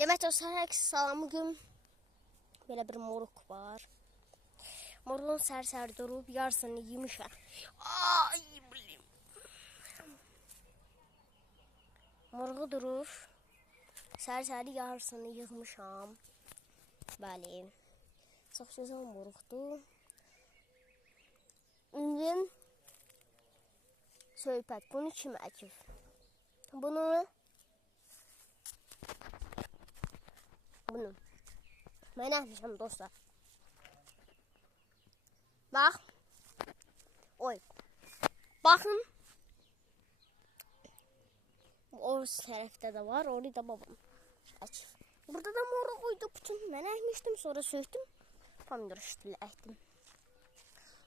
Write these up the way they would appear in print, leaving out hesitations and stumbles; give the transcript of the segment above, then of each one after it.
Demək dostlar, hər kəsə salam. Bugün belə bir moruq var. Moruğun sərsəri durub, yarısını yemişəm. Ay, bilim. Moruğu durur, sərsəri yarısını yığmışam. Bəli. Çox gözəl moruqdur. İndi söhbət. Bunu kim əkib? Bunu mən əkmişəm dostlar. Bax. Oy. Baxın. O tərəfdə də var. Orayı da babam əkib. Burada da moruq uydu bütün. Mən əkmişdim. Sonra söktüm. Pomidor üstülə əkdim.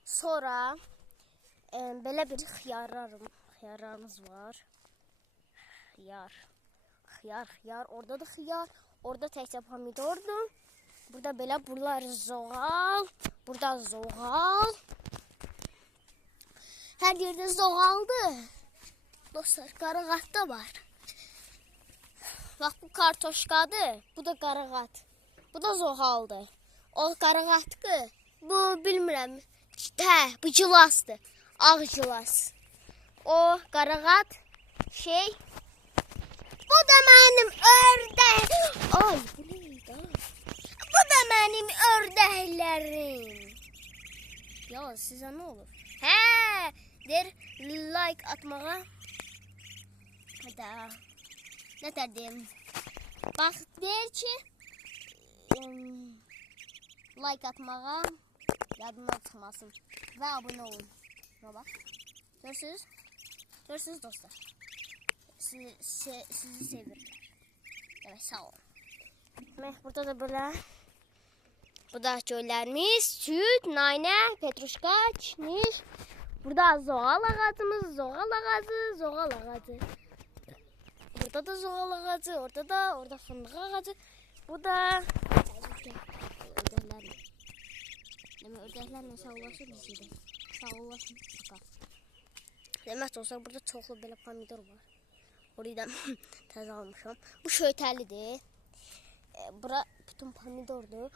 Sonra belə bir xiyarlarımız var. Xiyar. Orada da xiyar. Orada təkcə pomidordur. Burada belə, buralar zoğal. Burada zoğal. Hər yerdə zoğaldır. Dostlar, qarağat da var. Bax, bu kartoşkadır. Bu da qarağat. Bu da zoğaldır. O qarağatdır. Bu, bilmirəm. Bu cilasdır. Ağ cilas. O qarağat şey. Bu da mənim ördək. Ay, bu neydi? Bu da mənim ördəklərim. Ya, sizə nə olur? Hə, der like atmağa. Hədə, nə tərdim? Bax, der ki, like atmağa yadına çıxmasın və abunə olun. Bax, görürsünüz? Görürsünüz dostlar. Sizi sevirlər. Evet, sağ olun. Burada da böyle. Bu da göllərimiz, süt, nanə, petruşka, kişniş. Burada zoğal ağacımız, zoğal ağacı. Burada da zoğal ağacı, orada fındıq ağacı. Bu da ördəklərlə sağollaşır bizi də. Sağollaşın. Demək olsa burada çoxlu belə pomidor var. Orayı da təzə almışam. Bu şöytəlidir. Bura bütün pomidordur.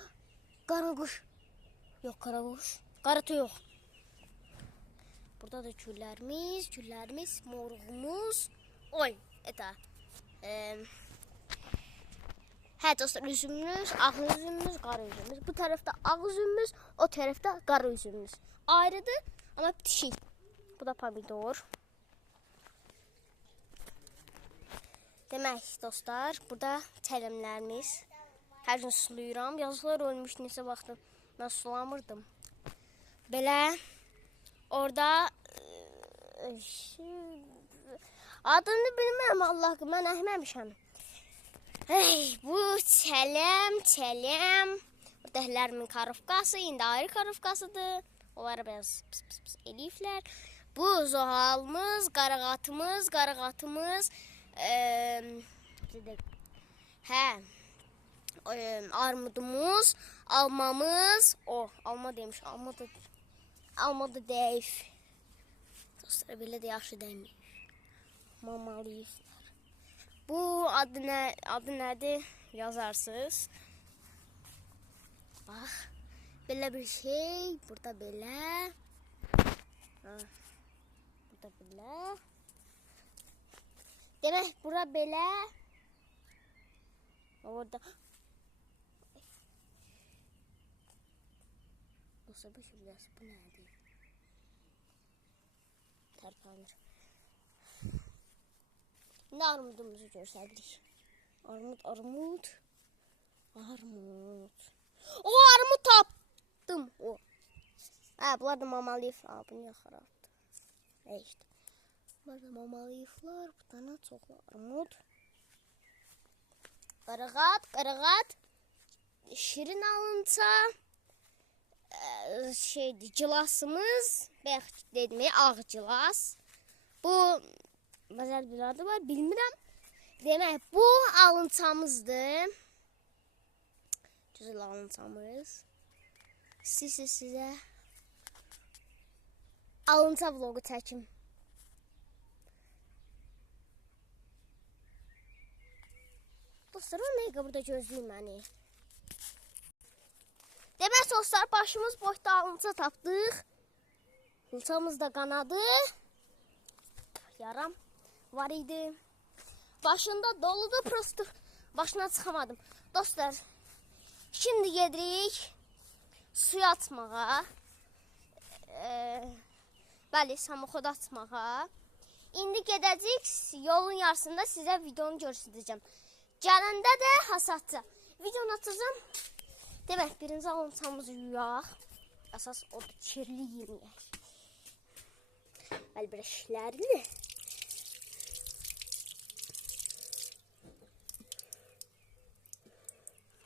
Qaraquş. Yox, qaraquş. Qarata yox. Burada da güllərimiz, moruğumuz. Oy, eta. Hə dostlar, üzümümüz, ağ üzümümüz, qara üzümümüz. Bu tərəfdə ağ üzümümüz, o tərəfdə qara üzümümüz. Ayrıdır, amma bitişik. Bu da pomidor. Demək dostlar, burada çələmlərimiz. Hər gün sulayıram. Yazılar ölmüş neçə vaxtım. Mən sulamırdım. Belə orada adını bilmirəm, Allah, mən əhməmişəm. Bu çələm. Ördəklərimin karofkası, indi ayrı karofkasıdır. Onlara biraz pis eləyiblər. Bu zoğalımız, qarağatımız. Armudumuz, almamız, alma demiş, alma da deyif. Dostlar, belə də yaxşı demir. Mamalıyıqlar. Bu adı nədir yazarsınız. Bax, belə bir şey, burada belə. Burada belə. Demək, bura belə. Orada. Dostlar, bu nədir? Tərpənir. İndi armudumuzu görsədirik. Armud. O, armud tapdım. Bunlar da mamalıyıq. Bu niyə xarabdır? İşte. Bunlar da mamalıyıqlar. Bu dana çoxlu armud. Qarağat. Şirin alınca cilasımız. Bəx dedim, ağ cilas. Bu bəzəl bir adı var, bilmirəm. Demək, bu alınçamızdır. Güzel alınçamız. Sizə alınca vlogu çəkim. Dostlar, 10 dəqiqə burada gözləyin məni. Demək dostlar, başımız boşda alınca tapdıq. Qılçamız da qanadı. Yaram var idi. Başında doludu, prosto başına çıxamadım. Dostlar, şimdi gedirik suya atmağa. Bəli, samoxoda atmağa. İndi gedəcək, yolun yarısında sizə videonu göstərəcəm. Gələndə də hasatca videonu atacağım. Demək, birinci alınçamızı yuyaq. Əsas odur, kirli yeməyək. Bəli, bir işlərli.